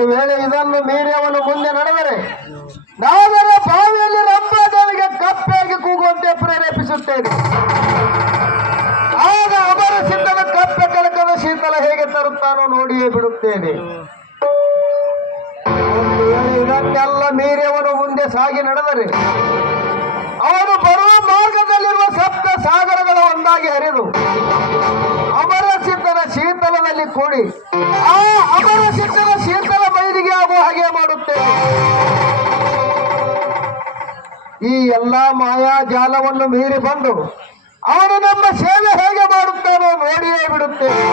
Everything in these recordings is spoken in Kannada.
ಒಂದು ವೇಳೆ ಇದನ್ನು ಮೀರಿ ಅವನು ಮುಂದೆ ನಡೆದರೆ ನಾಗರ ಬಾವಿಯಲ್ಲಿ ರಂಭಾದೇವಿಗೆ ಕಪ್ಪೆಯಾಗಿ ಕೂಗುವಂತೆ ಪ್ರೇರೇಪಿಸುತ್ತೇನೆ. ಆಗ ಅಮರ ಸಿದ್ಧನ ಕಪ್ಪೆ ಕನಕದ ಶೀತಲ ಹೇಗೆ ತರುತ್ತಾನೋ ನೋಡಿಯೇ ಬಿಡುತ್ತೇನೆ. ಒಂದು ವೇಳೆ ಇದನ್ನೆಲ್ಲ ಮೀರಿ ಅವನು ಮುಂದೆ ಸಾಗಿ ನಡೆದರೆ ಅವನು ಬರುವ ಮಾರ್ಗದಲ್ಲಿರುವ ಸಪ್ತ ಸಾಗರಗಳ ಒಂದಾಗಿ ಹರಿದು ಅಮರ ಸಿದ್ಧನ ಶೀತಲದಲ್ಲಿ ಕೂಡಿ ಆ ಅಮರ ಸಿದ್ಧನ ಶೀತಲ ಬಯಲಿಗೆ ಆಗುವ ಹಾಗೆ ಮಾಡುತ್ತೇನೆ. ಈ ಎಲ್ಲಾ ಮಾಯಾಜಾಲವನ್ನು ಮೀರಿ ಬಂದು ಅವನು ನಮ್ಮ ಸೇವೆ ಹೇಗೆ ಮಾಡುತ್ತಾನೋ ನೋಡಿಯೇ ಬಿಡುತ್ತೇನೆ.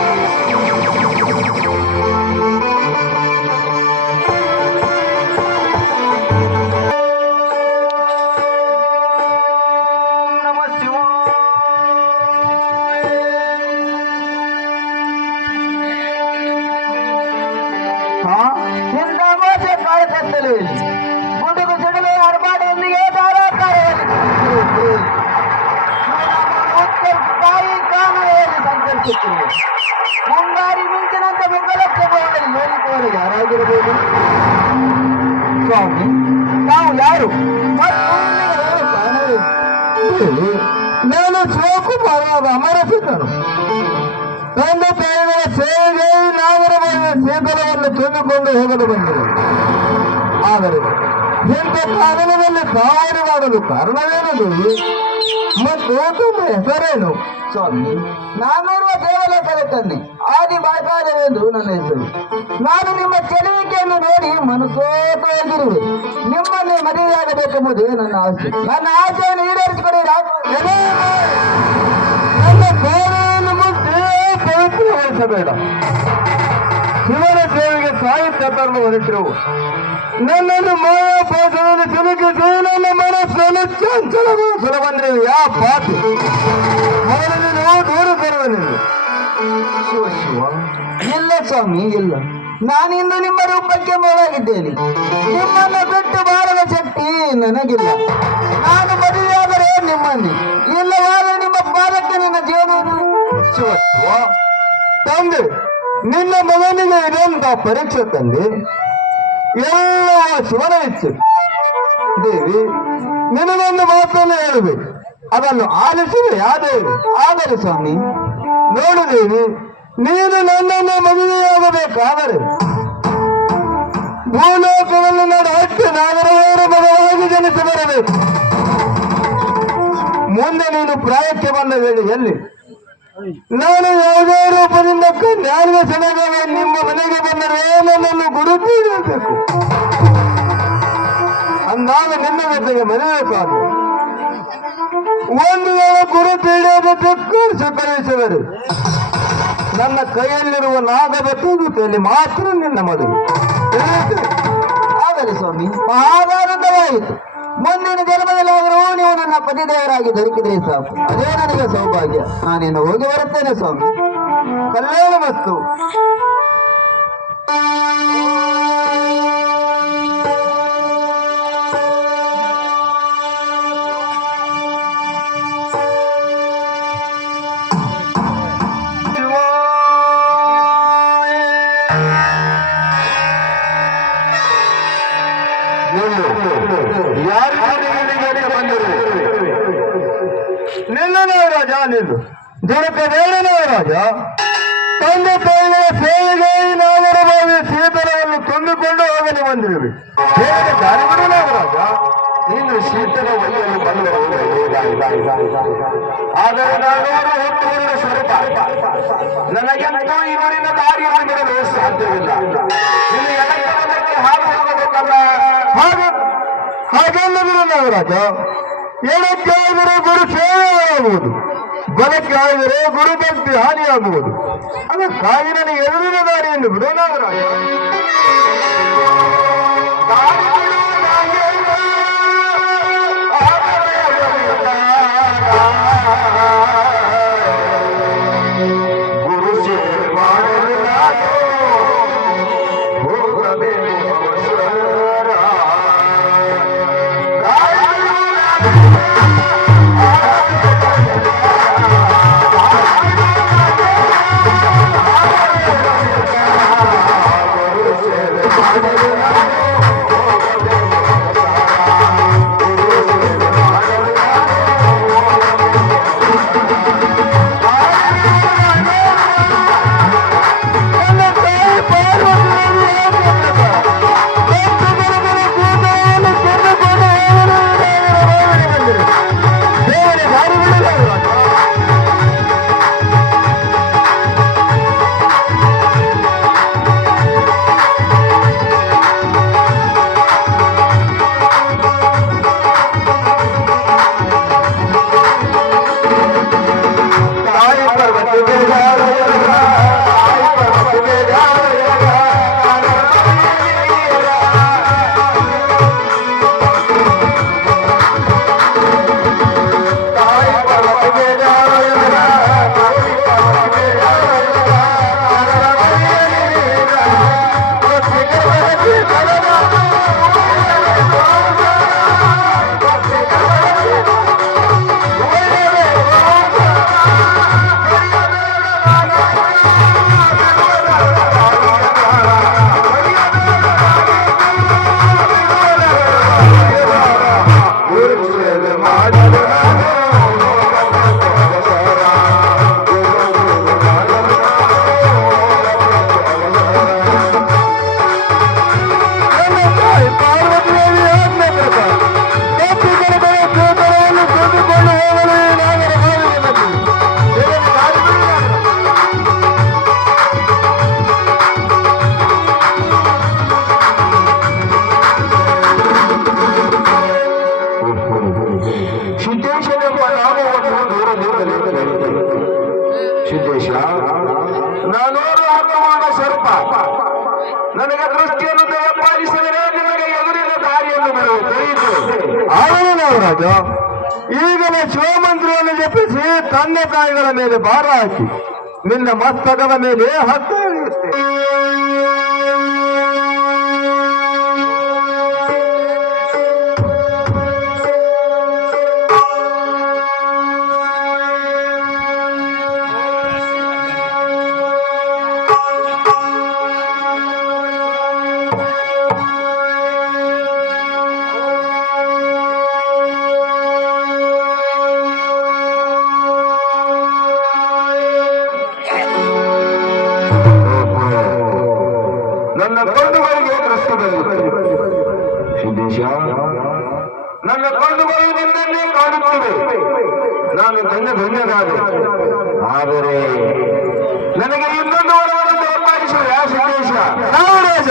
ಗುಡುಗು ಸಿಡಲು ಅರಬಾಡಿಯೊಂದಿಗೆ ತಾಯಿ ಕಾನೂನಲ್ಲಿ ಸಂಚರಿಸುತ್ತಿವೆ. ಮುಂಗಾರಿ ಮಿಂಚಿನಂತೆ ಬೆಂಬಲಕ್ಕೆ ಬೋರ್ಡಲ್ಲಿ ಹೇಳಿದವರು ಯಾರಾಗಿರಬಹುದು? ಸ್ವಾಮಿ, ನಾವು ಯಾರು? ನಾನು ಶಿವಕುಮಾರ ಅಮರ ಸಿದ್ಧನು. ತಂದೆ ತಾಯಿಗಳ ಸೇವೆಗೆ ನಾಗರ ಶೀತಲವನ್ನು ತುಂಬಿಕೊಂಡು ಹೋಗಲು ಬಂದರು. ಆದರೆ ಇಂಥ ಕಾರಣದಲ್ಲಿ ಸವಾರಿ ಮಾಡಲು ಕಾರಣವೇನದು ಮತ್ತು ತಮ್ಮ ಹೆಸರೇನು? ಸ್ವಾಮಿ, ನಾನಿರುವ ದೇವಾಲಯದ ಕನ್ನೆ ಆದಿ ಬಾಯ್ಪಾದವೆಂದು ನನ್ನ ಹೆಸರು. ನಾನು ನಿಮ್ಮ ಚೆಲುವಿಕೆಯನ್ನು ನೋಡಿ ಮನಸ್ಸೋತಾಗಿರುವೆ. ನಿಮ್ಮನ್ನೇ ಮದುವೆಯಾಗಬೇಕೆಂಬುದೇ ನನ್ನ ಆಸೆ. ನನ್ನ ಆಸೆಯನ್ನು ಈಡೇರಿಸಿಕೊಳ್ಳಿ. ನನ್ನ ಕೋಣೆಯನ್ನು ಮುಟ್ಟಿ ಪವಿತ್ರಗೊಳಿಸಬೇಡ. ಶಿವನ ಸೇವೆಗೆ ಸಾಹಿತ್ಯ ತರಲು ಹೊರಟಿರುವು ನನ್ನನ್ನು ಮಾಯಾಪಾಸವನ್ನು ಸಿಲುಕಿಸಿ ನನ್ನ ಮನಸ್ಸನ್ನು ಚಂಚಲಗೊಳಿಸಲು ಬಂದಿರುವೆ. ಯಾ ಪಾಪಿ, ಮೊದಲು ನೀವು ದೂರ ತರುವನಿಲ್ಲ. ಶಿವ ಶಿವ, ಇಲ್ಲ ಸ್ವಾಮಿ, ಇಲ್ಲ. ನಾನಿಂದು ನಿಮ್ಮ ರೂಪಕ್ಕೆ ಮೊಳಗಿದ್ದೇನೆ. ನಿಮ್ಮನ್ನು ಬಿಟ್ಟು ಬಾಳುವ ಶಕ್ತಿ ನನಗಿಲ್ಲ. ನಾನು ಮದುವೆಯಾದರೆ ನಿಮ್ಮನ್ನೇ, ಇಲ್ಲವಾದರೆ ನಿಮ್ಮ ಪಾದಕ್ಕೆ ನಿನ್ನ ಜೀವನ. ಶಿವ ಶಿವ, ತಂದೆ, ನಿನ್ನ ಮಗನಿಗೆ ಇದೊಂದ ಪರೀಕ್ಷೆ ತಂದೆ. ಎಲ್ಲ ಶಿವನ ಇಚ್ಛೆ. ದೇವಿ, ನಿನಗೊಂದು ಮಾತನ್ನು ಹೇಳುವೆ, ಅದನ್ನು ಆಲಿಸುವೆ. ಯಾದೇವಿ? ಆದರೆ ಸ್ವಾಮಿ, ನೋಡು ದೇವಿ, ನೀನು ನನ್ನನ್ನು ಮದುವೆಯಾಗಬೇಕಾದರೆ ಭೂಲೋಕದಲ್ಲಿ ನಾನು ಹಟ್ಟಿ ನಾಗರವರ ಮಗವಾಗಿ ಜನಿಸಿ ಬರಬೇಕು. ಮುಂದೆ ನೀನು ಪ್ರಾಯಕ್ಕೆ ಬಂದ ವೇಳೆಯಲ್ಲಿ ನಾನು ಯಾವುದೇ ರೂಪದಿಂದ ಕನ್ಯಾರ್ಗ ಸಲಹೆ ನಿಮ್ಮ ಮನೆಗೆ ಬಂದರೆ ನನ್ನನ್ನು ಗುರುತು ಇಡಬೇಕು. ಅಂದಾಗ ನಿನ್ನ ಜೊತೆಗೆ ಮನೆಯಬೇಕಾದ ಒಂದು ವೇಳೆ ಗುರುತು ಹಿಡಿಯೋದು ಧಿಕ್ಕರಿಸಿ ಕಳಿಸಿದರು ನನ್ನ ಕೈಯಲ್ಲಿರುವ ನಾಗಬೆತ್ತುಗುತ್ತಲ್ಲಿ ಮಾತ್ರ ನಿನ್ನ ಮದುವೆ. ಆಗಲಿ ಸ್ವಾಮಿ, ಮಹಾಭಾರತವಾಯಿತು. ಮುಂದಿನ ಜನ್ಮದಲ್ಲಾದರೂ ನೀವು ನನ್ನ ಪತಿದೇವರಾಗಿ ದೊರಕಿದರೆ ಸಾಕು, ಅದೇ ನನಗೆ ಸೌಭಾಗ್ಯ. ನಾನೇನು ಹೋಗಿ ಬರುತ್ತೇನೆ ಸ್ವಾಮಿ. ಕಲ್ಯಾಣ ಮಸ್ತು. ರಾಜ ನಿಲ್ಲು, ದುಡುಕಬೇಡನೇ ರಾಜ. ತಂದೆ ತಾಯಿಗಳ ಸೇವೆಗೆ ನಾಗರ ಬಾವಿಯ ಶೀತಲವನ್ನು ತುಂಬಿಕೊಂಡು ಹೋಗಲು ಬಂದಿರುವೆ. ಹೇಗೆ ದಾರಿ ಬಿಡಲಾಗ ರಾಜ? ನೀನು ಶೀತಲ ಒಲೆಯನ್ನು ಬಂದ ಆದರೆ ನಾನೂರು ಹೊತ್ತುಕೊಂಡ ಸ್ವರೂಪ ನನಗೆಂತೂ ಇವರಿನ ದಾರಿಯನ್ನು ಬಿಡಲು ಸಾಧ್ಯವಿಲ್ಲ. ಇನ್ನು ಎಡಕ್ಕೆ ಹಾದು ಹೋಗಬೇಕಲ್ಲ. ಹಾಗೆಲ್ಲದರೂ ನಾಗರಾಜ, ಎಡಕ್ಕೆ ಆದರೆ ಗುರು ಸೇವೆಯಾಗುವುದು, ಬಲಕ್ಕೆ ಆದರೆ ಗುರು ಭಕ್ತಿ ಹಾನಿಯಾಗುವುದು. ಅದಕ್ಕಾಗಿ ನನಗೆ ಎದುರಿನ ದಾರಿಯನ್ನು ಬಿಡು ನಾಗರಾಜ. ಗುರು ಸೇವೆ ಮಾಡಲು ನಾನೂರು ಹನುಮಾನ ಶರ್ಪ ನನಗೆ ದೃಷ್ಟಿಯನ್ನು ದಯಪಾಲಿಸಿದರೆ ನಿಮಗೆ ಎದುರಿನ ದಾರಿಯನ್ನು ಆಗಲಿಲ್ಲ ರಾಜ. ಈಗಲೇ ಶಿವಮಂತ್ರವನ್ನು ಜಪಿಸಿ ತಂದೆ ತಾಯಿಗಳ ಮೇಲೆ ಭಾರ ಹಾಕಿ ನಿನ್ನ ಮಸ್ತಕದ ಮೇಲೆ ಹತ್ತು ಎಳೆಯುತ್ತೆ. ನನ್ನ ಕಣ್ಣುಗಳಿಗೆ ದೃಷ್ಟಿ ಬಂದಿದೆ ಸಿದ್ದೇಶ. ನನ್ನ ಕಣ್ಣುಗಳು ನಿನ್ನನ್ನೇ ಕಾಣುತ್ತಿವೆ. ನಾನು ಧನ್ಯನಾದೆ. ಆದರೆ ನನಗೆ ಇನ್ನೊಂದು ವರವನ್ನು ದಯಪಾಲಿಸುವ ಸಿದ್ದೇಶ. ರಾಜ,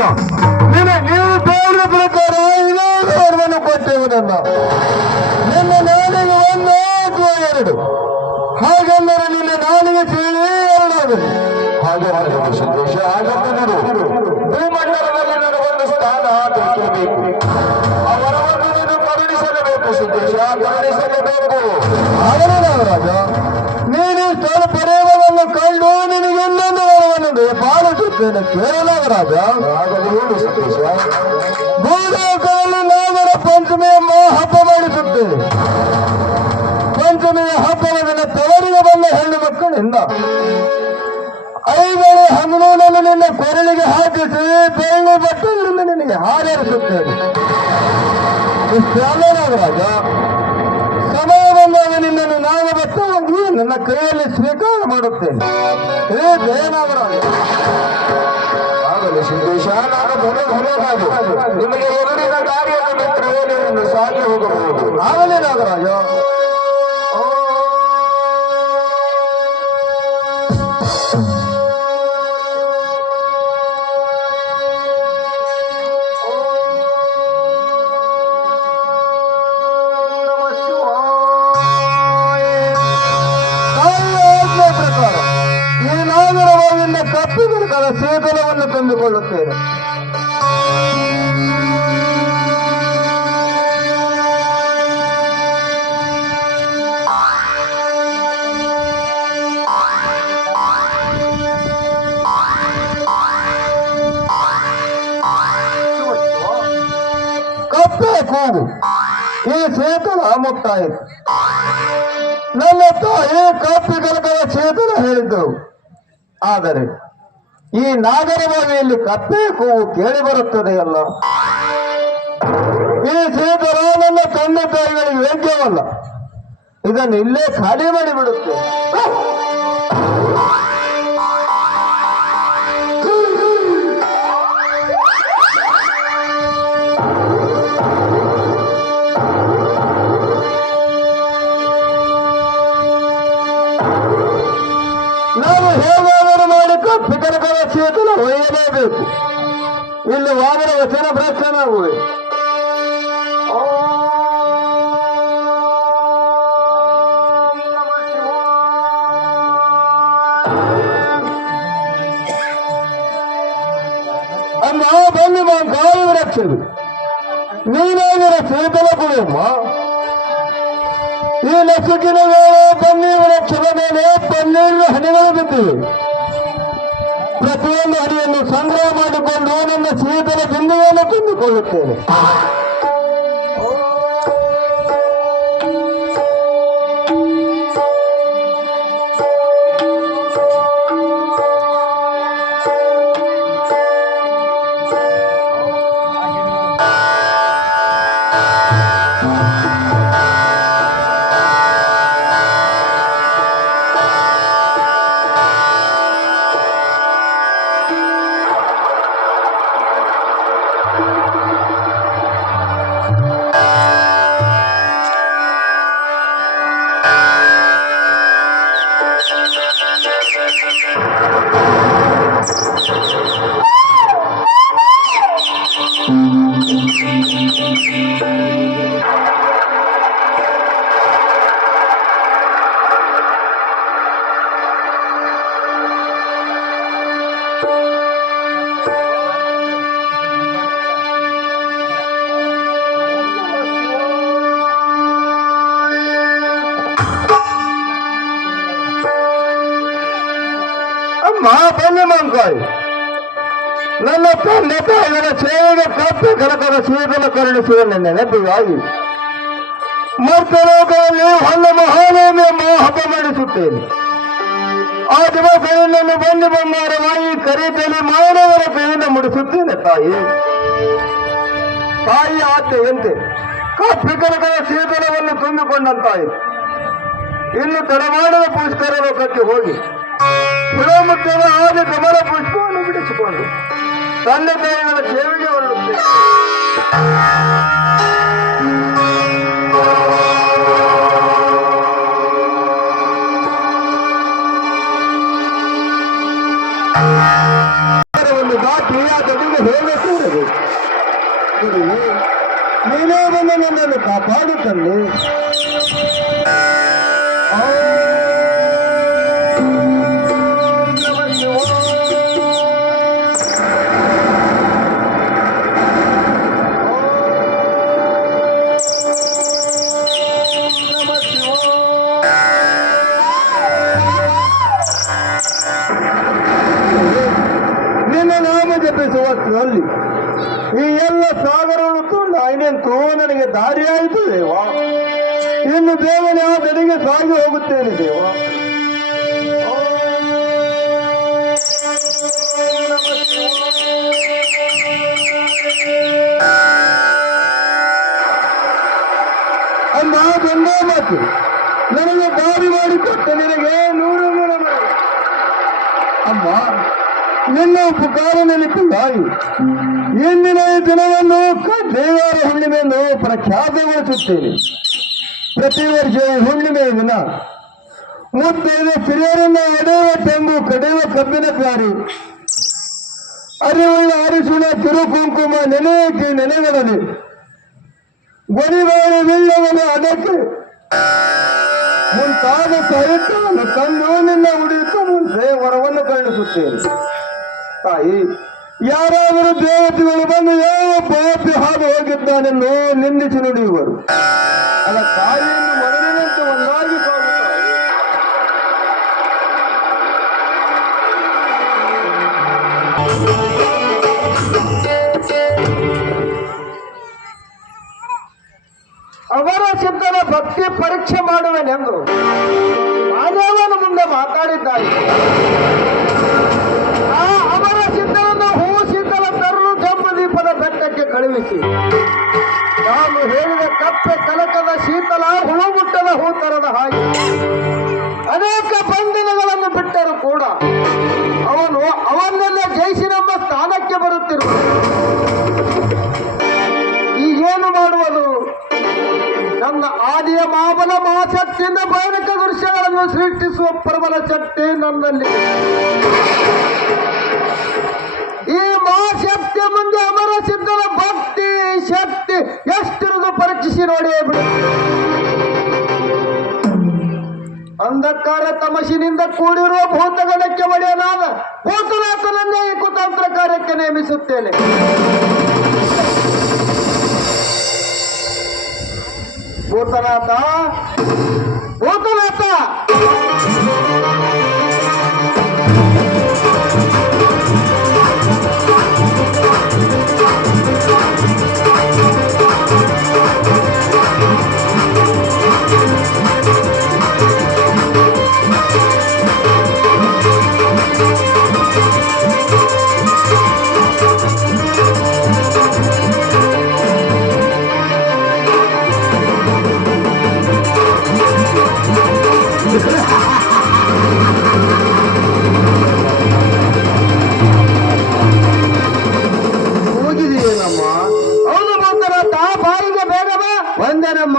ನೀವು ದೇವರ ಪ್ರಕಾರ ಇನ್ನೊಂದು ವರವನ್ನು ಕೊಟ್ಟೆವುದನ್ನ ನಿನ್ನ ನಾಲಿಗೆ ಒಂದು ಅಥವಾ ಎರಡು, ಹಾಗೆಂದರೆ ನಿನ್ನ ನಾಲಿಗೆ ಸೇರಿ ಎರಡಾಗಲಿ. ಹಾಗೆ ಸಿದ್ದೇಶ, ಹಾಗೆಂದು ಭೂಮಂಡಲದಲ್ಲಿ ನನಗೊಂದು ಸ್ಥಾನ ದೊರಕಬೇಕು. ಅವರವನ್ನು ನೀನು ಕರುಣಿಸಲೇಬೇಕು ಸಿದ್ದೇಶ, ಕರುಣಿಸಲೇಬೇಕು. ಆಗಲೇ ರಾಜ, ನೀನು ಸ್ಥಳ ಪರ್ಯವನ್ನು ಕಂಡು ನಿನಗೆ ಇನ್ನೊಂದು ವರವನ್ನು ಪಾಲಿಸುತ್ತೇನೆ ಕೇಳಲಾಗ ರಾಜ. ಆಗಲಿ ಹೇಳು ಸಿದ್ದೇಶ. ಭೂಲೋಕದಲ್ಲಿ ನಾಗರ ಪಂಚಮಿ ಎಂಬ ಹಬ್ಬ ಮಾಡಿಸುತ್ತೇನೆ. ಪಂಚಮಿಯ ಹಬ್ಬದ ದಿನ ತವರಿಗೆ ಬಂದ ಹೆಣ್ಣು ಮಕ್ಕಳಿಂದ 5 ಹನುಮಾನನ್ನು ನಿನ್ನ ಕೊರಳಿಗೆ ಹಾಕಿಸಿ ಬೆಳ್ಳಿ ಬಟ್ಟೆಗಳಿಂದ ನಿನಗೆ ಹಾರೇರಿಸುತ್ತೇನೆ. ಇಷ್ಟೆಲ್ಲ ನಾಗರಾಜ, ಸಮಯ ಬಂದಾಗ ನಿನ್ನನ್ನು ನಾಗಭಟ್ಟವಾಗಿ ನನ್ನ ಕೈಯಲ್ಲಿ ಸ್ವೀಕಾರ ಮಾಡುತ್ತೇನೆ. ನಾಗರಾಜ. ಆಗಲಿ ಸಿದ್ದೇಶ, ನಾನು ಧನ್ಯನಾಗು. ನಿಮಗೆ ಎದುರಿನ ದಾರಿಯನ್ನು ಬಿಟ್ಟರೆ ನೀನು ಸಾಗಿ ಹೋಗಬಹುದು. ಆಗಲೇ ನಾಗರಾಜ. ಈ ನಾಗರವಾಗಿನ ಕಪ್ಪಿಗಳ ಶೀತಲವನ್ನು ತಂದುಕೊಳ್ಳುತ್ತೇನೆ. ಕಪ್ಪೆ ಕೂಗು ಈ ಶೀತಲ ಮುಕ್ತಾಯಿತು. ನನ್ನ ತಾಯಿ ಕಪ್ಪಿಗಳ ಶೀತಲ ಹೇಳಿದ್ದವು. ಆದರೆ ಈ ನಾಗರಭಾವಿಯಲ್ಲಿ ಕಪ್ಪೆ ಕೂಗು ಕೇಳಿ ಬರುತ್ತದೆಯಲ್ಲ, ಈ ಶೀತಲ ನನ್ನ ತಂದೆ ತಾಯಿಗಳಿಗೆ ಯೋಗ್ಯವಲ್ಲ. ಇದನ್ನು ಇಲ್ಲೇ ಖಾಲಿ ಮಾಡಿಬಿಡುತ್ತೆ. ನಾವು ಹೇಗಾದರೂ ಮಾಡಿ ಕಪ್ಪಿಕರಕರ ಚೇತನ ಒಯ್ಯಲೇಬೇಕು. ಇಲ್ಲಿ ವಾಮನ ವಚನ ಭ್ರಷ್ಟನಾಗುವೆ. ಅಮ್ಮ ಬನ್ನಿ ಗಾಳಿ ರಕ್ಷಿದು ನೀನಾಗಿರ ಶೀತಲ ಕುಡಿಯಮ್ಮ. ಈ ನಸುಕಿನ ವೇಳೆ ಪನ್ನೀರು ವೃಕ್ಷದ ಮೇಲೆ ಪನ್ನೀರಿನ ಹನಿಗಳು ಬಿದ್ದಿವೆ. ಪ್ರತಿಯೊಂದು ಹನಿಯನ್ನು ಸಂಗ್ರಹ ಮಾಡಿಕೊಂಡು ನನ್ನ ಶೀತಲ ಬಿಂದುವನ್ನು ತುಂಬಿಕೊಳ್ಳುತ್ತೇನೆ. ಅಮ್ಮ ಬನ್ನಿ ಮಂಕಾಯ್, ನನ್ನ ತಂದೆ ತಾಯಿಗಳ ಸೇವೆಗೆ ಕಪ್ಪೆ ಕನಕದ ಶೀತಲ ಕರುಣಿಸುವ ನೆನಪಿಗಾಗಿ ಮರ್ತಲೋಕದಲ್ಲಿ ಹೊನ್ನ ಮಹಾನೇಮಿ ಎಂಬ ಹಬ್ಬ ಮಾಡಿಸುತ್ತೇನೆ. ಆ ದಿವಸವನ್ನು ಬಂದು ಬಂಗಾರವಾಗಿ ಕರೀತೇನೆ ಮಾನವರ ಕೈಯಿಂದ ಮುಡಿಸುತ್ತೇನೆ. ತಾಯಿ ಆಜ್ಞೆಯಂತೆ ಕಪ್ಪೆ ಕನಕದ ಶೀತಲವನ್ನು ತುಂಬಿಕೊಂಡಂತಾಯಿತು. ಇನ್ನು ತಡಮಾಡದ ಪುಷ್ಕರ ಲೋಕಕ್ಕೆ ಹೋಗಿ ಸುಳಮುತ್ತದ ಆದಿ ಕಮಲ ಪುಷ್ಪವನ್ನು ಬಿಡಿಸಿಕೊಂಡು ತಂದೆ ತಾಯಿಗಳ ಸೇವೆಗೆ ಹೊರಡುತ್ತೇನೆ. ಒಂದು ದಾಟಿ ಅದನ್ನು ಹೇಳಬೇಕು. ನೀನೇ ಬಂದು ನನ್ನನ್ನು ಕಾಪಾಡುತ್ತಲ್ಲಿ. ನಿನ್ನ ನಾಮ ಜಪಿಸುವಲ್ಲಿ ಈ ಎಲ್ಲ ಸಾಗರಗಳು ತುಂಡು ಐನೆಂತೂ ನನಗೆ ದಾರಿಯಾಯಿತು ದೇವ. ಇನ್ನು ದೇವನ ಆ ದಡಿಗೆ ಸಾಗಿ ಹೋಗುತ್ತೇನೆ ದೇವ. ಅಮ್ಮ ಒಂದೇ ಮಾತು, ನನಗೆ ದಾರಿ ಮಾಡಿಕೊಟ್ಟ ನಿನಗೆ 100 ಗುಣ. ಅಮ್ಮ ನಿನ್ನ ಉಪಕಾರ ನೆನಪಿಗಾಗಿ ಇಂದಿನ ಈ ದಿನವನ್ನು ದೇವರ ಹುಣ್ಣಿಮೆಯನ್ನು ಪ್ರಖ್ಯಾತಗೊಳಿಸುತ್ತೇನೆ. ಪ್ರತಿ ವರ್ಷ ಹುಣ್ಣಿಮೆಯ ದಿನ ಮುತ್ತೈದ ಸ್ತ್ರೀಯರನ್ನು ಎಡೆಯುವ ತೆಂಗು ಕಡೆಯುವ ಕಬ್ಬಿನ ಪ್ಯಾರಿ ಅರಿವುಳ್ಳ ಅರಿಶಿಣ ಕಿರು ಕುಂಕುಮ ನೆನೆಯಕ್ಕೆ ನೆನೆಗಳಲ್ಲಿ ಗೊರಿಬಾರಿ ವಿಲ್ಲವನ್ನು ಅದಕ್ಕೆ ಮುಂತಾದ ಸಾಹಿತ್ಯವನ್ನು ತಂದು ನಿನ್ನ ಉಡಿಯುತ್ತ ಮುಂದೆ ವರವನ್ನು ಕರುಣಿಸುತ್ತೇನೆ. ತಾಯಿ, ಯಾರಾದರೂ ದೇವತೆಗಳು ಬಂದು ಯಾವ ಪಾಪಿ ಹಾದು ಹೋಗಿದ್ದಾನೆಂದು ನಿಂದಿಸಿ ನುಡಿಯುವರು. ಅಲ್ಲ, ತಾಯಿಯನ್ನು ಮೊದಲಿನಂತೆ ಒಂದಾಗಿ ಸಾಗುತ್ತಾರೆ. ಅವರ ಸಿದ್ಧನ ಭಕ್ತಿ ಪರೀಕ್ಷೆ ಮಾಡುವೆನೆಂದು ಮಾನವನ ಮುಂದೆ ಮಾತಾಡಿದ್ದಾರೆ. ಆ ಅವರ ಸಿದ್ಧನನ್ನು ಹೂ ಶೀತಲ ತರಲು ಜಂಬುದೀಪದ ಬೆಟ್ಟಕ್ಕೆ ಕಳುಹಿಸಿ ನಾನು ಹೇಳಿದ ಕಪ್ಪೆ ಕನಕದ ಶೀತಲ ಹುಳುಮುಟ್ಟದ ಹೂತರದ ಹಾಗೆ ಅನೇಕ ಬಂಧನಗಳನ್ನು ಬಿಟ್ಟರೂ ಕೂಡ ಅವನು ಅವನ್ನೆಲ್ಲ ಜಯಿಸಿ ನಮ್ಮ ಸ್ಥಾನಕ್ಕೆ ಬರುತ್ತಿರುವ ಈಗೇನು ಮಾಡುವುದು? ನನ್ನ ಆದಿಯ ಮಾಬಲ ಮಹಾಶಕ್ತಿಯಿಂದ ಭಯಾನಕ ದೃಶ್ಯಗಳನ್ನು ಸೃಷ್ಟಿಸುವ ಪ್ರಬಲ ಶಕ್ತಿ ನನ್ನಲ್ಲಿ. ಈ ಮಹಾಶಕ್ತಿಯ ಮುಂದೆ ಅಮರ ಸಿದ್ಧನ ಭಕ್ತಿ ಶಕ್ತಿ ಎಷ್ಟಿರುವುದು ಪರೀಕ್ಷಿಸಿ ನೋಡಿಯೇ ಬಿಡು. ಅಂಧಕಾರ ತಮಸಿನಿಂದ ಕೂಡಿರುವ ಭೂತಗಣಕ್ಕೆ ಒಡೆಯನಾದ ಭೂತನಾಥನನ್ನೇ ಈ ಕುತಂತ್ರ ಕಾರ್ಯಕ್ಕೆ ನೇಮಿಸುತ್ತೇನೆ. ಭೂತನಾಥ, ಭೂತನಾಥ, ಹೋಗಿದೆಯೇನಮ್ಮ? ಹೌದು ಭೂತನಾಥ, ಬಾಯಿಗೆ ಬೇಗ ಬಾ. ಒಂದನಮ್ಮ.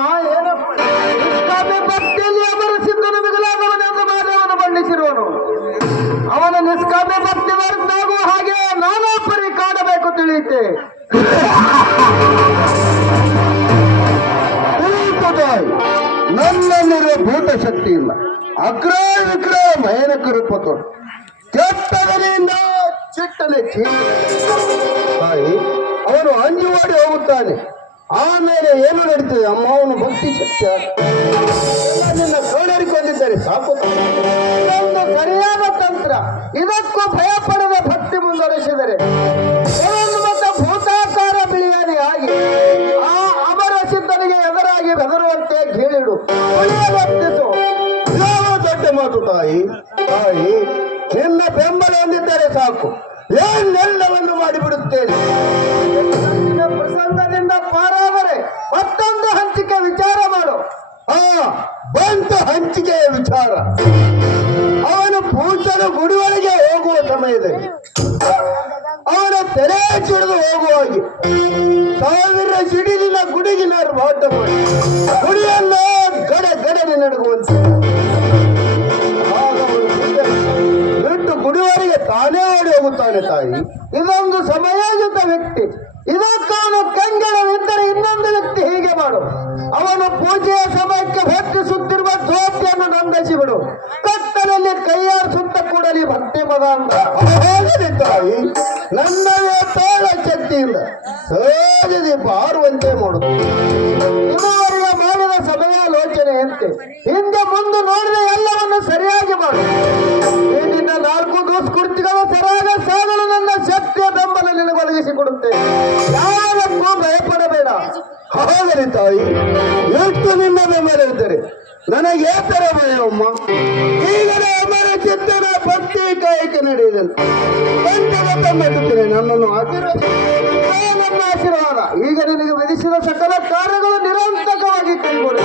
ನಿಷ್ಕಾಮ್ಯ ಭಕ್ತಿಯಲ್ಲಿ ಅಮರ ಸಿದ್ಧನು ಮಿಗಿಲಾದವನೆಂದು ಮಾನವನು ಬಣ್ಣಿಸಿರುವನು. ಅವನ ನಿಷ್ಕಾಮ್ಯ ಭಕ್ತಿ ವರ್ತಾಗುವ ಹಾಗೆ ನಾನಾ ಪರಿ ಕಾಣಬೇಕು ತಿಳಿಯುತ್ತೆ. ನನ್ನಲ್ಲಿರುವ ಭೂತ ಶಕ್ತಿ ಇಲ್ಲ. ಅಗ್ರಹ ವಿಗ್ರಹ ಭಯಾನಕ ರೂಪ ತೋರು ಕೆಟ್ಟದನಿಂದ ಚಿಟ್ಟನೆ ತಾಯಿ ಅವನು ಅಂಜು ಮಾಡಿ ಹೋಗುತ್ತಾನೆ. ಆಮೇಲೆ ಏನು ನಡೀತದೆ ಅಮ್ಮ? ಅವನು ಭಕ್ತಿ ಶಕ್ತಿ ನಿನ್ನ ಸೋಣರಿಕೊಂಡಿದ್ದಾರೆ ಸಾಕು. ಒಂದು ಸರಿಯಾದ ತಂತ್ರ ಮಾತ್ರ ಇದಕ್ಕೂ ಭಯಪಡದ ಭಕ್ತಿ ಮುಂದುವರಿಸಿದರೆ ಒಂದು ಮತ್ತು ಭೂತಾಕಾರ ಬಿಳಿಯಾನಿಯಾಗಿ ಆ ಅಮರ ಸಿದ್ಧನಿಗೆ ಎದುರಾಗಿ ಬೆದರುವಂತೆ ಗೀಳಿಡು ಒಪ್ಪಿಸು. ಯಾವ ದೊಡ್ಡ ಮಾತು ತಾಯಿ. ತಾಯಿ, ನಿನ್ನ ಬೆಂಬಲ ಹೊಂದಿದ್ದರೆ ಸಾಕು, ಏನೆಲ್ಲವನ್ನು ಮಾಡಿಬಿಡುತ್ತೇನೆ. ಪ್ರಸಂಗದಿಂದ ಪಾರಾದರೆ ಮತ್ತೊಂದು ಹಂಚಿಕೆ ವಿಚಾರ ಮಾಡು. ಬಂತು ಹಂಚಿಕೆಯ ವಿಚಾರ. ಅವನು ಪೂಜನ ಗುಡಿ ಒಳಗೆ ಹೋಗುವ ಸಮಯದಲ್ಲಿ ಅವನ ತೆರೆ ಚಿಡಿದು ಹೋಗುವಾಗಿ 1000 ಸಿಡಿಲಿನ ಗುಡಿಗಿನ ಬಾಟ ಮಾಡಿ ಗುಡಿಯಲ್ಲ ಗಡನೆ ನಡುಗುವಂತೆ ಬಿಟ್ಟು ಗುಡಿವರೆಗೆ ತಾನೇ ಓಡಿ ಹೋಗುತ್ತಾನೆ ತಾಯಿ. ಇದೊಂದು ಸಮಯೋಚಿತ ವ್ಯಕ್ತಿ. ಇದಕ್ಕವನು ಕಂಗೆಡವಿದ್ದರೆ ಇನ್ನೊಂದು ವ್ಯಕ್ತಿ ಹೀಗೆ ಮಾಡು. ಅವನು ಪೂಜೆಯ ಸಮಯಕ್ಕೆ ಭಕ್ತಿಸುತ್ತಿರುವ ಜ್ಯೋತಿಯನ್ನು ನಂದಿಸಿ ಬಿಡು. ಕತ್ತಲಲ್ಲಿ ಕೈಯಾಡಿಸುತ್ತ ಕೂಡಲಿ ಭಕ್ತಿ ಮದ ಅಂತ ಹೋಗಲಿ ತಾಯಿ. ನನ್ನವೇ ತೋಳ ಶಕ್ತಿಯಿಂದ ಸಹಜದಿ ಬಾರುವಂತೆ ಮಾಡುತ್ತೆ. ಇದುವರೆಗೆ ಮಾಡಿದ ಸಮಯಾಲೋಚನೆಯಂತೆ ಹಿಂದೆ ಮುಂದೆ ನೋಡಿದ ಎಲ್ಲವನ್ನು ಸರಿಯಾಗಿ ಮಾಡು. ಈ ನಿನ್ನ 4 ದುಷ್ಕೃತ್ಯಗಳು ಸರಿಯಾದ ಸಾಗಲು ನನ್ನ ಶಕ್ತಿಯ ಬೆಂಬಲ ನಿನಗೆ ಒದಗಿಸಿಕೊಡುತ್ತೇನೆ. ಯಾವುದಕ್ಕೂ ಭಯಪಡಬೇಡ. ಹೋಗಲಿ ತಾಯಿ, ಎಷ್ಟು ನಿಮ್ಮ ಬೆಂಬಲ ಇದ್ದರೆ ನನಗೆ ತರ ಭಯಮ್ಮ. ಈಗಲೇ ಅಮರ ಚಿತ್ತನ ಭಕ್ತಿ ಕಾಯಕ ನಡೆಯದಂತೆ ತಮ್ಮುತ್ತೇನೆ. ನನ್ನನ್ನು ನನ್ನ ಆಶೀರ್ವಾದ ಈಗ ನಿನಗೆ ವಿಧಿಸಿದ ಸಕಲ ಕಾರ್ಯಗಳು ನಿರಂತರವಾಗಿ ಕೈಗೊಳ್ಳಿ.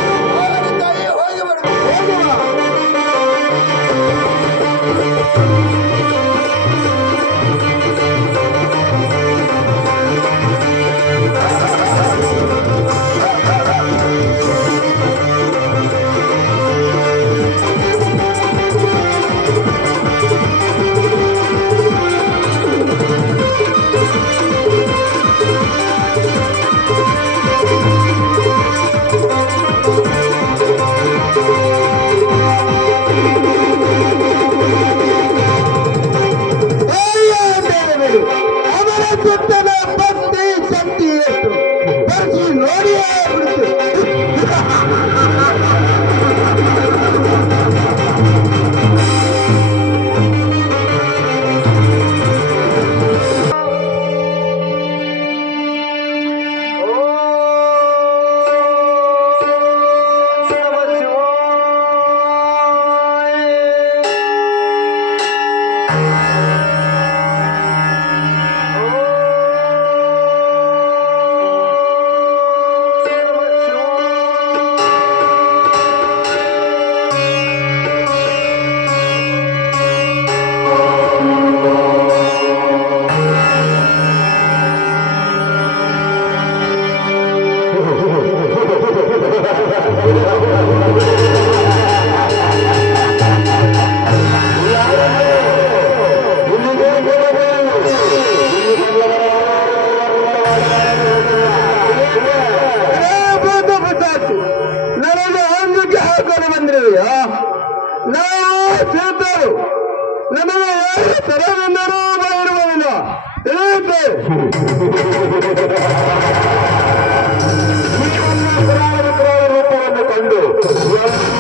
ರೂಪವನ್ನು ಕಂಡು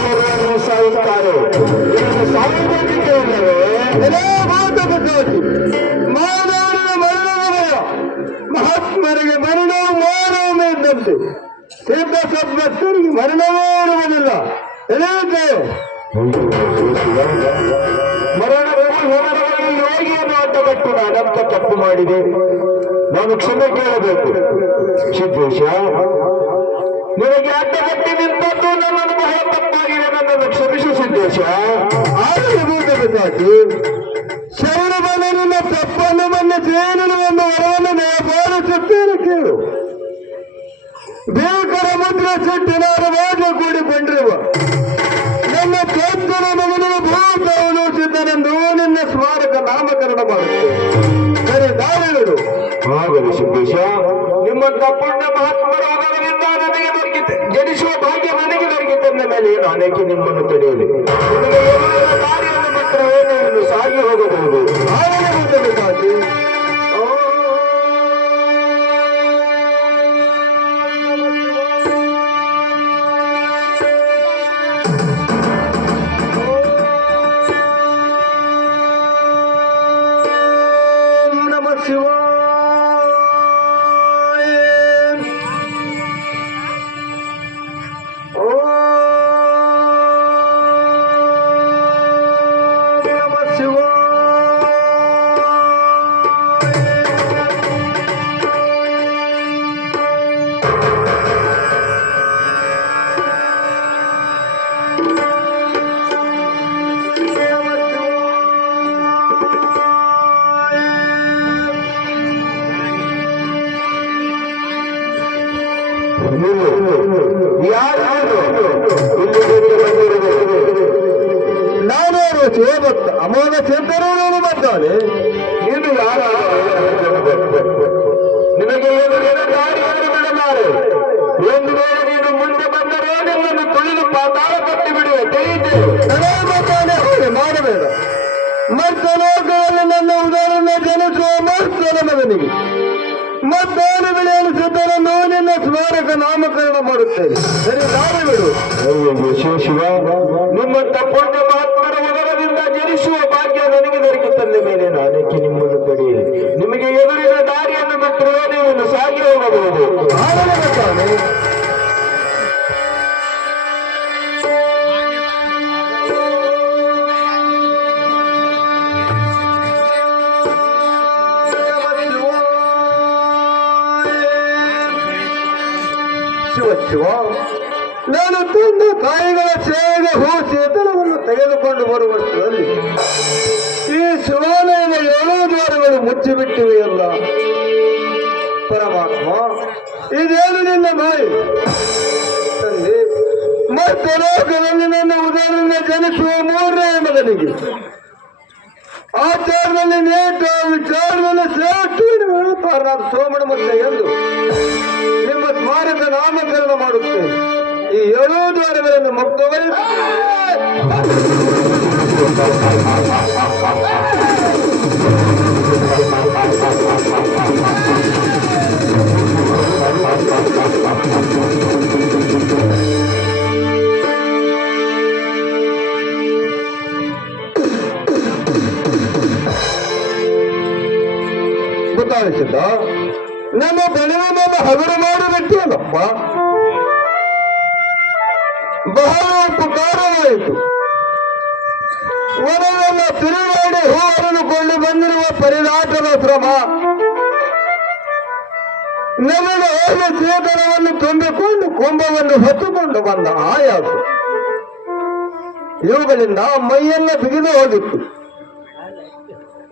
ಎಲ್ಲರನ್ನು ಸಾಯುತ್ತಾರೆ. ಸಾಯುವುದಕ್ಕೆ ಮಾನವನ ಮರಣದ ಮಹಾತ್ಮರಿಗೆ ಮರಣ ಮಾನವನೇ ಇದ್ದಂತೆ ಸಿದ್ಧ ಸದ್ಭಕ್ತರಿಗೆ ಮರಣವೇ ಇರುವುದಿಲ್ಲ. ಯೋಗಿಯನ್ನು ಅಡ್ಡಗಟ್ಟು ನಾನಂತ ತಪ್ಪು ಮಾಡಿದೆ, ನಾನು ಕ್ಷಮೆ ಕೇಳಬೇಕು. ಸಿದ್ದೇಶ, ನಿನಗೆ ಅಡ್ಡಗಟ್ಟಿ ನಿಂತದ್ದು ನನ್ನನ್ನು ಬಹಳ ತಪ್ಪಾಗಿದೆ, ನನ್ನನ್ನು ಕ್ಷಮಿಸು ಸಿದ್ದೇಶ. ಆಗಬಹುದು ಶರಣಬಲ ನಿನ್ನ ತಪ್ಪನ್ನು ಮನ್ನಿಸಿ ನನ್ನ ವರವನ್ನು ಬೋಧಿಸುತ್ತೇನೆ ಕೇಳು. ಬೇಕರ ಮುದ್ರ ಸಿಟ್ಟಿನಾರ ರಾಜ ಕೂಡಿಕೊಂಡಿರುವ ನನ್ನ ಚಂದನ ಮಗನಿಗೆ ಭೂತವನು ಸಿದ್ಧನೆಂದು ನಿನ್ನ ಸ್ಮಾರಕ ನಾಮಕರಣ ಮಾಡುತ್ತೇನೆ. ಸರಿ, ದಾರಿಗಳು ಆಗಲಿ ಸಿದ್ದೇಶ. ನಿಮ್ಮಂತ ಪುಣ್ಯ ಮಹಾತ್ಮರ ಆಗಮನದಿಂದ ನನಗೆ ದೊರಕಿತೆ, ಜನಿಸುವ ಭಾಗ್ಯ ನನಗೆ ದೊರಕಿತೆಂದ ಮೇಲೆ ನಾನೇಕೆ ನಿಮ್ಮನ್ನು ತಡೆಯಲಿ? ಕಾರ್ಯವನ್ನು ಮಾತ್ರ ಏನು ಸಾಗಿ ಹೋಗಬಹುದು. ಆಗಬೇಕಾಗಿ ಯಾರು ಇಲ್ಲಿಗೆ ಬಂದಿರಬೇಕು? ನಾನೇನು ಶಿವಭಕ್ತ ಅಮೋಘ ಸಿದ್ಧರೂಢನು ಬಂದವನೇ. ನೀನು ಯಾರ? ನಿನಗೆ ಎದುರಿನ ದಾರಿಯನ್ನು ಬಿಡಲಾರೆ. ಒಂದು ವೇಳೆ ನೀನು ಮುಂದೆ ಬಂದರೆ ನಿನ್ನನ್ನು ತುಳಿದು ಪಾತಾಳ ಕಟ್ಟಿ ಬಿಡುವೆ. ತಿಳಿಯಿತೆ ಮಾಡಬೇಡ. ಮರ್ತಲೋಕದಲ್ಲಿ ನನ್ನ ಉದಾಹರಣೆ ಜನಿಸುವ ಮರ್ತನ ಮಗನಿಗೆ ಮತ್ತಾನು ಬೆಳೆಯಲು ಸಿದ್ಧರನ್ನು ನಿನ್ನ ಸ್ಮಾರಕ ನಾಮಕರಣ ಮಾಡುತ್ತೇನೆ. ಸರಿ, ದಾರಿ ಬಿಡು. ಶಿವ, ನಿಮ್ಮಂತ ಪುಣ್ಯ ಮಹಾತ್ಮರ ಉದರದಿಂದ ಜನಿಸುವ ಭಾಗ್ಯ ನನಗೆ ದೊರಕುತ್ತದೆ. ಮೇಲೆ ನಾನೇಕೆ ನಿಮ್ಮನ್ನು ಪಡೆಯಲಿ? ನಿಮಗೆ ಎದುರಿನ ದಾರಿಯನ್ನು ಬಿಟ್ಟು ನೀವು ಸಾಗಿ ಹೋಗಬಹುದು. ಆಡಬೇಕಾನೆ ಶಿವ, ನಾನು ತಂದೆ ತಾಯಿಗಳ ಸೇವೆಗೆ ಶೀತಲವನ್ನು ತೆಗೆದುಕೊಂಡು ಬರುವಷ್ಟರಲ್ಲಿ ಈ ಶಿವಾಲಯದ 7 ದ್ವಾರಗಳು ಮುಚ್ಚಿಬಿಟ್ಟಿವೆಯಲ್ಲ. ಪರಮಾತ್ಮ, ಇದೇನು ನಿನ್ನ ಮಾಯಿ? ತಂದೆ, ಮತ್ತೆ ಲೋಕದಲ್ಲಿ ನನ್ನ ಉದಾಹರಣೆ ಜನಿಸುವ 3ನೇ ಮಗನಿಗೆ ಆಚಾರದಲ್ಲಿ ನೇಟ ವಿಚಾರದಲ್ಲಿ ಶ್ರೇಷ್ಠವನ್ನು ಹೇಳುತ್ತಾರೆ. ನಾನು ಸೋಮಣ ಮುತ್ತೆ ಎಂದು ನಿಮ್ಮ ಸ್ಮಾರಕ ನಾಮಕರಣ ಮಾಡುತ್ತೇನೆ. ಈ 7 ದ್ವಾರಗಳನ್ನು ಮುಕ್ತಗೊಳಿಸಿ ಗೊತ್ತಾಯಿಸಿದ. ನಮ್ಮ ಬೆಳೆಯ ನಮ್ಮ ಹಗರು ಮಾಡಿಬಿಟ್ಟಿಯಲ್ಲಪ್ಪ. ಬಹಳ ಉಪಕಾರವಾಯಿತು. ಒಳಗೆಲ್ಲ ತಿರುಗಾಡಿ ಹೂವರನುಕೊಂಡು ಬಂದಿರುವ ಪರಿಣಾಟದ ಶ್ರಮ ನಮಗೆ ಹೋದ ಚೇತನವನ್ನು ತುಂಬಿಕೊಂಡು ಕುಂಭವನ್ನು ಹೊತ್ತುಕೊಂಡು ಬಂದ ಆಯಾಸ ಇವುಗಳಿಂದ ಮೈಯೆಲ್ಲ ಬಿಗಿದು ಹೋಗಿತ್ತು.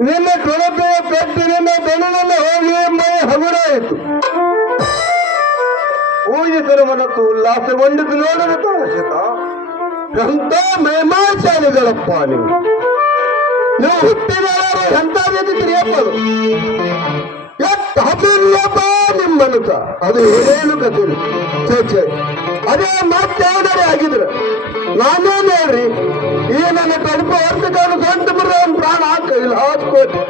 ನಿನ್ನ ತೊಳಪೆಯ ಪೆಟ್ಟು ನಿನ್ನ ದಣಿನಲ್ಲಿ ಹೋಗಿ ಮೈ ಹಗುರಾಯಿತು. ಪೂಜಿಸಲು ಮನಸ್ಸು ಉಲ್ಲಾಸಗೊಂಡಿದ್ದು ನೋಡಲು ತೋರಿಸಿದ. ಎಂತ ಮೇಮಾಚಾರಿಗಳಪ್ಪ ನೀವು ಹುಟ್ಟಿದ ಎಂತ ವ್ಯಕ್ತಿಯಪ್ಪದು ಎತ್ತಪ್ಪ ನಿಮ್ಮ ಮನಸ್ಸ. ಅದು ಏನೇನು ಕಥೆ ಚೇಚೆ ಅದೇ ಮಾತೇನಾರೇ ಆಗಿದ್ರೆ ನಾನೇನು ಹೇಳ್ರಿ ಈ ನನ್ನ ಕಡುಪ ಹೊರತುಕೊಂಡು ಸ್ವಂತ ಬರೋ ಒಂದು ಪ್ರಾಣ ಕೈಲಿ ಹಾಸ್ಕೋತಿ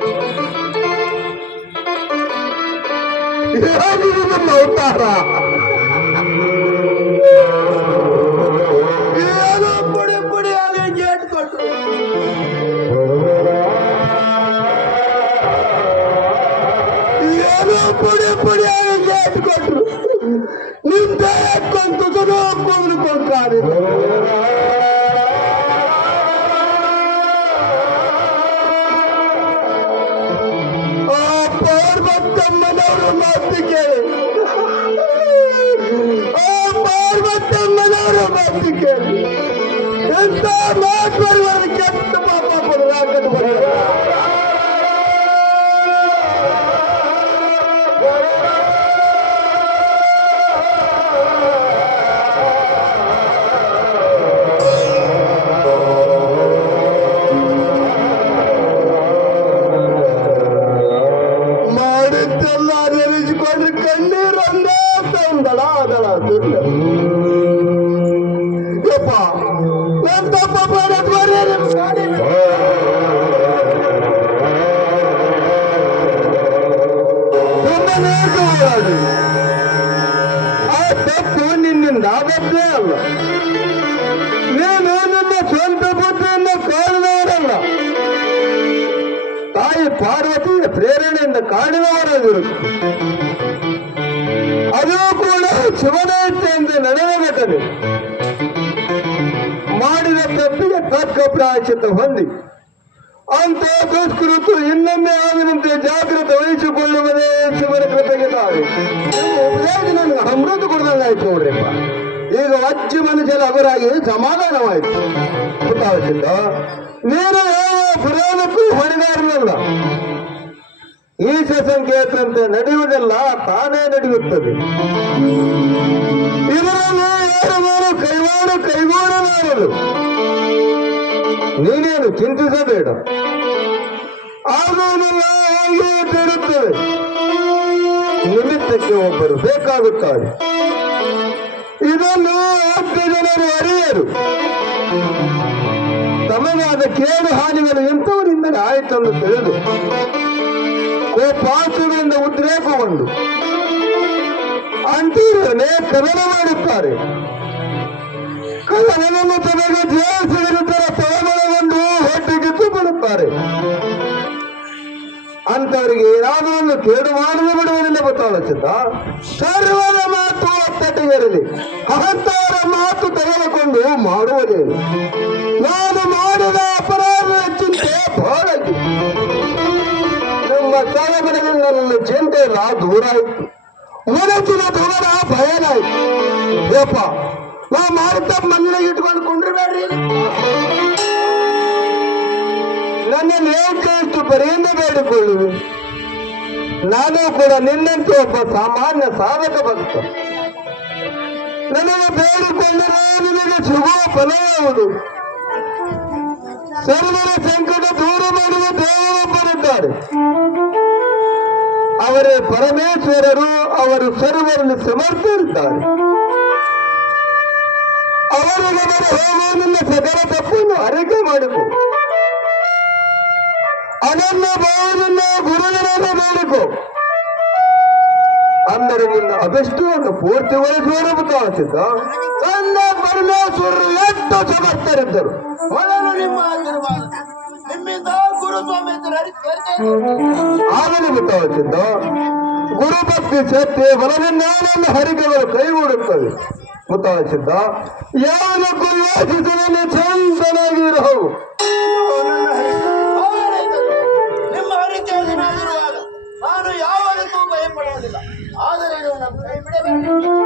ನಮ್ಮ ಅವತಾರ. ಏನೋ ಪುಡಿ ಪುಡಿ ಆಗಿ ಗೇಟ್ ಕೊಟ್ರು. ಏನೋ ಪುಡಿ ಪುಡಿ ಆಗಿ ಗೇಟ್ ಕೊಟ್ರು. ನಿಂತ ಕೊಂತು ಕೊಂದು ಕೊಂತಾರೆ. ಪಾರ್ವತಮ್ಮನವರ ಮಾತು ಕೇಳಿ ಪಾರ್ವತಮ್ಮನವರ ಮಾತು ಕೇಳಿ ಎಂತ ಮಾತುವರೆಗೆ ಕೆಟ್ಟ ಪಾಪ ಬದಲಾಗದು. ಮಾಡಿದ್ದೆಲ್ಲ ನೆನೆಸಿಕೊಂಡು ಕಣ್ಣೀರೊಂದೇ ತಂದಳ ಅದಳ ಯಪ್ಪ ನನ್ನ ತಪ್ಪ ಆ ತಪ್ಪು ನಿನ್ನಿಂದ ಆದದ್ದೇ ಅಲ್ಲ. ನೀನು ನಿನ್ನ ಸ್ವಂತ ಬುದ್ಧಿಯಿಂದ ಕಾಣಿದವರಲ್ಲ, ತಾಯಿ ಪಾರ್ವತಿಯ ಪ್ರೇರಣೆಯಿಂದ ಕಾಣಿದವರಾಗಿರುತ್ತೆ. ಅದು ಕೂಡ ಶಿವನ ಇಚ್ಛೆಯಿಂದ ನಡೆದ ಘಟನೆ. ಮಾಡಿದ ತಪ್ಪಿಗೆ ತಕ್ಕ ಪ್ರಾಯಶ್ಚಿತ್ತ ಹೊಂದಿ ಅಂತ ದುಷ್ಕೃತು ಇನ್ನೊಮ್ಮೆ ಆಗದಂತೆ ಜಾಗ್ರತೆ ವಹಿಸಿಕೊಳ್ಳುವುದೇ ಶಿವನ ಕೃಪೆಗೆ ದಾರಿ. ನನಗೆ ಅಮೃತ ಕೊಡ್ದಂಗಾಯ್ತು ನೋಡ್ರಿಪ್ಪ. ಈಗ ಅಜ್ಜಿ ಮನುಷ್ಯರ ಅವರಾಗಿ ಸಮಾಧಾನವಾಯಿತು. ಗೊತ್ತಾಗುತ್ತಿಲ್ಲ, ನೀನು ಯಾವ ಪುರಾಣಕ್ಕೂ ಹೊಣೆಗಾರನಲ್ಲ. ಈಶ ಸಂಕೇತಂತೆ ನಡೆಯುವುದೆಲ್ಲ ತಾನೇ ನಡೆಯುತ್ತದೆ. ಇದರಲ್ಲಿ ನಾನು ಕೈಗೂಡಲಾರದು. ನೀನೇನು ಚಿಂತಿಸಬೇಡ, ಆಗುವುದಿಲ್ಲ, ಹಾಗೆಯೇ ತಿರುತ್ತದೆ. ನಿಮಿತ್ತಕ್ಕೆ ಒಬ್ಬರು ಬೇಕಾಗುತ್ತಾರೆ. ಇದನ್ನು 10 ಜನರು ಅರಿಯರು. ತಮಗಾದ ಕೇಡು ಹಾನಿಗಳು ಎಂಥವರಿಂದಲೇ ಆಯಿತೆಂದು ತಿಳಿದು ಕೋಪಾಸುರದಿಂದ ಉದ್ರೇಕಗೊಂಡು ಅಂತೀರನೇ ಕದನ ಮಾಡುತ್ತಾರೆ. ಕದನವನ್ನು ತಮಗೆ ಜಯಿಸಿರುತ್ತರ ತಳಮಳಗೊಂಡು ಹೊಟ್ಟೆಗಿತ್ತು ಬರುತ್ತಾರೆ. ಅಂತವರಿಗೆ ಏನಾದರೂ ಒಂದು ಕೇಡು ಮಾಡಲು ಬಿಡುವುದಿಲ್ಲ ಗೊತ್ತಾಗುತ್ತ. ಸರ್ವರ ಮಾತು ಒತ್ತಟ್ಟಿಗಿರಲಿ, ಅಹಂಕಾರ ಮಾತು ತೆಗೆದುಕೊಂಡು ಮಾಡುವುದೇನು? ನಾನು ಮಾಡಿದ ಅಪರಾಧ ಚಿಂತೆ ಬಹಳಾಗಿ ನಿಮ್ಮ ತಲೆಮನೆಗಳಿಂದ ನನ್ನ ಚಿಂತೆ ಇಲ್ಲ, ದೂರ ಆಯಿತು. ಮನಸ್ಸಿನ ದೂರ ಭಯನಾಯ್ತು. ಯಪ್ಪ, ನಾ ಮಾಡುತ್ತ ಮನೆಯಾಗ ಇಟ್ಕೊಂಡು ಕೊಂಡಿರ್ಬೇಡ್ರಿ. ನನ್ನನ್ನು ಏಕೆ ಪರಿಯಿಂದ ಬೇಡಿಕೊಳ್ಳುವೆ? ನಾನು ಕೂಡ ನಿನ್ನಂತೆ ಒಬ್ಬ ಸಾಮಾನ್ಯ ಸಾಧಕ ಭಕ್ತ. ನನಗೆ ಬೇಡಿಕೊಂಡರೆ ನಿನಗೆ ಸಿಗುವ ಫಲ ಯಾವುದು? ಸರ್ವರ ಸಂಕಟ ದೂರ ಮಾಡುವ ದೇವರೊಬ್ಬರಿದ್ದಾರೆ. ಅವರೇ ಪರಮೇಶ್ವರರು. ಅವರು ಸರ್ವರನ್ನು ಸಮರ್ಥರಿದ್ದಾರೆ. ಅವರಿಗೆ ಹೋಗುವ ನಿನ್ನ ಸಕಲ ತಪ್ಪನ್ನು ಅರಿಕೆ ಮಾಡಿಕೊ. ಅನನ್ನ ಭಾವದಿಂದ ಗುರುಗಳನ್ನು ಬೇಡಿಕೊ. ಅಂದರೆ ನಿನ್ನ ಅಭಿಷ್ಟವನ್ನು ಪೂರ್ತಿಗೊಳಿಸುವ ಗೊತ್ತಾಗುತ್ತಿದ್ದ. ನನ್ನ ಪರಮೇಶ್ವರರು ಎಷ್ಟು ಸಮರ್ಥರಿದ್ದರು. ಮೊದಲು ನಿಮ್ಮ ಆಶೀರ್ವಾದ ನಿಮ್ಮಿಂದ ಗುರುಸ್ವಾಮಿ ಆಗಲೂ ಗೊತ್ತಾಗುತ್ತಿದ್ದ. ಗುರುಭಕ್ತಿ ಶಕ್ತಿ ಬಲದಿಂದ ನನ್ನ ಹರಿಕೆಗಳು ಕೈಗೂಡುತ್ತವೆ ಗೊತ್ತಾಗುತ್ತಿದ್ದ. ಯಾವುದಕ್ಕೂ ಯೋಚಿಸಲು ಚಂದನಾಗಿ ಇರಹವು. ನಿಮ್ಮ ಹರಿಕೆಯಲ್ಲಿ ನಾನಿರುವಾಗ ನಾನು ಯಾವುದಕ್ಕೂ ಭಯಪಡುವುದಿಲ್ಲ. ಆದರೆ ನೀವು ನಮ್ಮ ಕೈ ಬಿಡಬೇಕು.